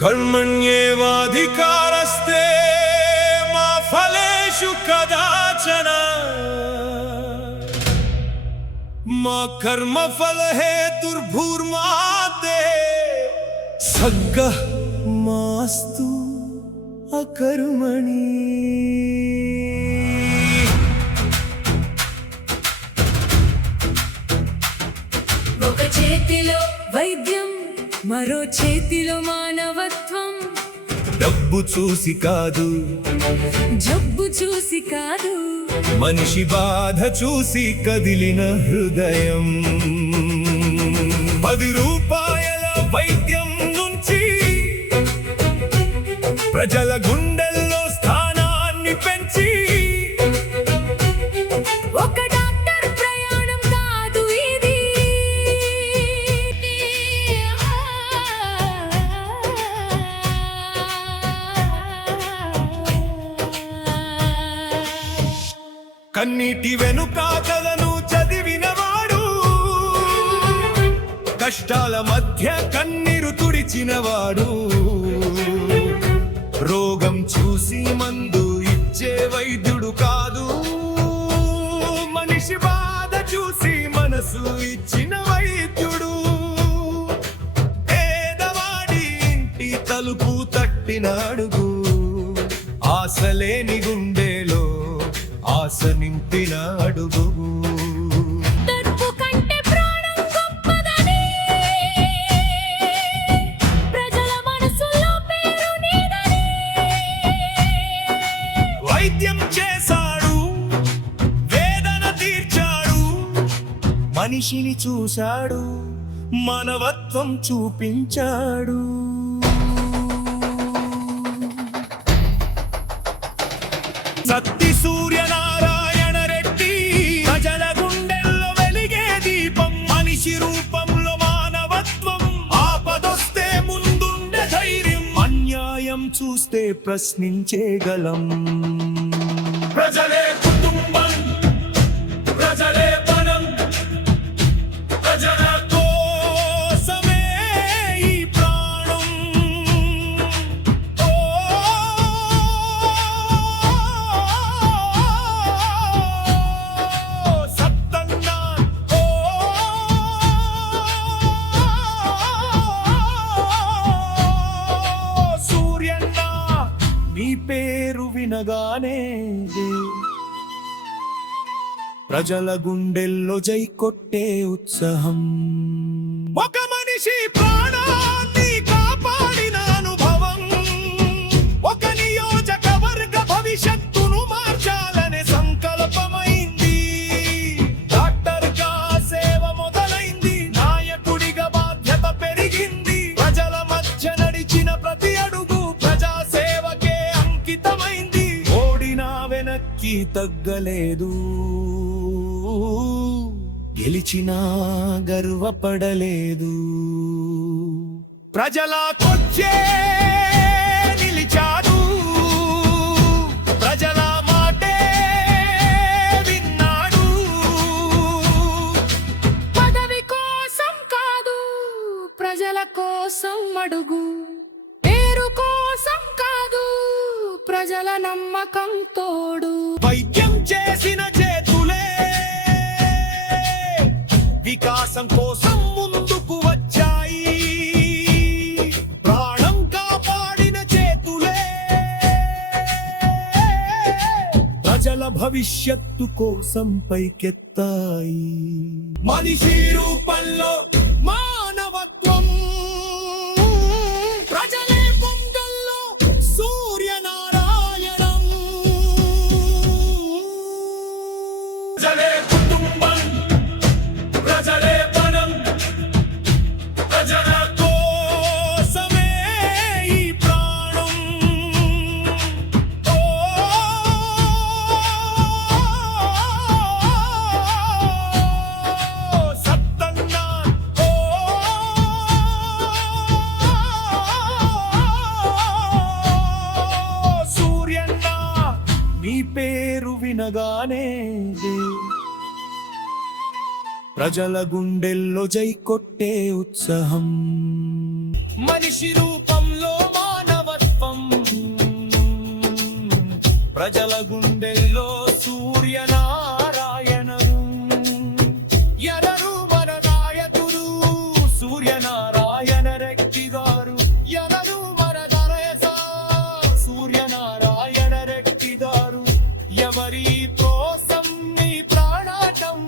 कर्मण्येवाधिकारस्ते मा फलेषु कदाचन मा कर्मफलहेतुर्भूर्मा ते सद्गः मास्तु अकर्मणि। ఒక చేతిలో వైద్యం మరో చేతిలో మానవత్వం, డబ్బు చూసి కాదు జబ్బు చూసి కాదు, మనిషి బాధ చూసి కదిలిన హృదయం। 10 రూపాయల వైద్యం నుంచి ప్రజల గుండెల్లో స్థానాన్ని పెంచి ఒక డాక్టర్ ప్రయాణం కాదు ఇది, కన్నీటి వెనుక కథను చదివినవాడు, కష్టాల మధ్య కన్నీరు తుడిచినవాడు, రోగం చూసి మందు ఇచ్చే వైద్యుడు కాదు, మనిషి బాధ చూసి మనసు ఇచ్చిన వైద్యుడు। పేదవాడి ఇంటి తలుపు తట్టిన అడుగు, ఆశలేని గుండెలో ఆశ నింపిన అడుగు। డబ్బు కంటే ప్రాణం గొప్పదని ప్రజల మనసులో పేరు నీదని, వైద్యం చేశాడు, వేదన తీర్చాడు, మనిషిని చూశాడు, మానవత్వం చూపించాడు। సత్తి సూర్యనారాయణ రెడ్డి ప్రజల గుండెల్లో వెలిగే దీపం, మనిషి రూపంలో మానవత్వం, ఆపదొస్తే ముందుండే ధైర్యం, అన్యాయం చూస్తే ప్రశ్నించేగలం। ప్రజలే కుటుంబం, ప్రజలే బలం, ప్రజల కోసమే ఈ ప్రాణం। సత్తన్నా సూర్యన్న నీ పేరు వినగానే ప్రజల గుండెల్లో జై కొట్టే ఉత్సాహం। ఒక మనిషి ప్రాణాన్ని కాపాడిన అనుభవం, ఒక నియోజకవర్గ భవిష్యత్తును మార్చాలనే సంకల్పమైంది। డాక్టర్గా సేవ మొదలైంది, నాయకుడిగా బాధ్యత పెరిగింది, ప్రజల మధ్య నడిచిన ప్రతి అడుగు ప్రజా సేవకే అంకితమైంది। ఓడినా వెనక్కి తగ్గలేదు, గెలిచినా గర్వపడలేదు, ప్రజలకొచ్చే నిలిచాడు, ప్రజల మాటే విన్నాడు। పదవి కోసం కాదు ప్రజల కోసం అడుగు, పేరు కోసం కాదు ప్రజల నమ్మకం తోడు, వైద్యం చేసిన చేతులే వికాసం కోసం ముందుకు వచ్చాయి, ప్రాణం కాపాడిన చేతులే ప్రజల భవిష్యత్తు కోసం పైకెత్తాయి। మనిషి రూపంలో మానవత్వం, ప్రజలే పొంగల్లో సూర్యనారాయణం। ప్రజలే కుటుంబం, ప్రజలే బలం, ప్రజల కోసమే ఈ ప్రాణం। సత్తన్నా సూర్యన్న నీ పేరు వినగానే ప్రజల గుండెల్లో జై కొట్టే ఉత్సాహం। మనిషి రూపంలో ప్రజల గుండెల్లో సూర్యనారాయణను ఎనరు మన నాయకుడు సూర్యనారాయణ రెడ్డి గారు ఎనరు మన దరేస సూర్యనారాయణ రెడ్డి గారు ఎవరి కోసం నీ ప్రాణాటం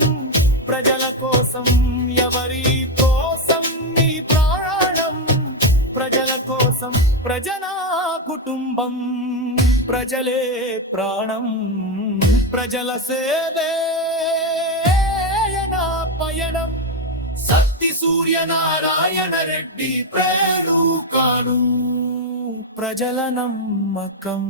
ప్రజల కోసం ఎవరి కోసం నీ ప్రాణం ప్రజల కోసం ప్రజల కుటుంబం ప్రజలే ప్రాణం ప్రజల సేవే నా పయనం సత్తి సూర్యనారాయణ రెడ్డి ప్రేరుకాను ప్రజల నమ్మకం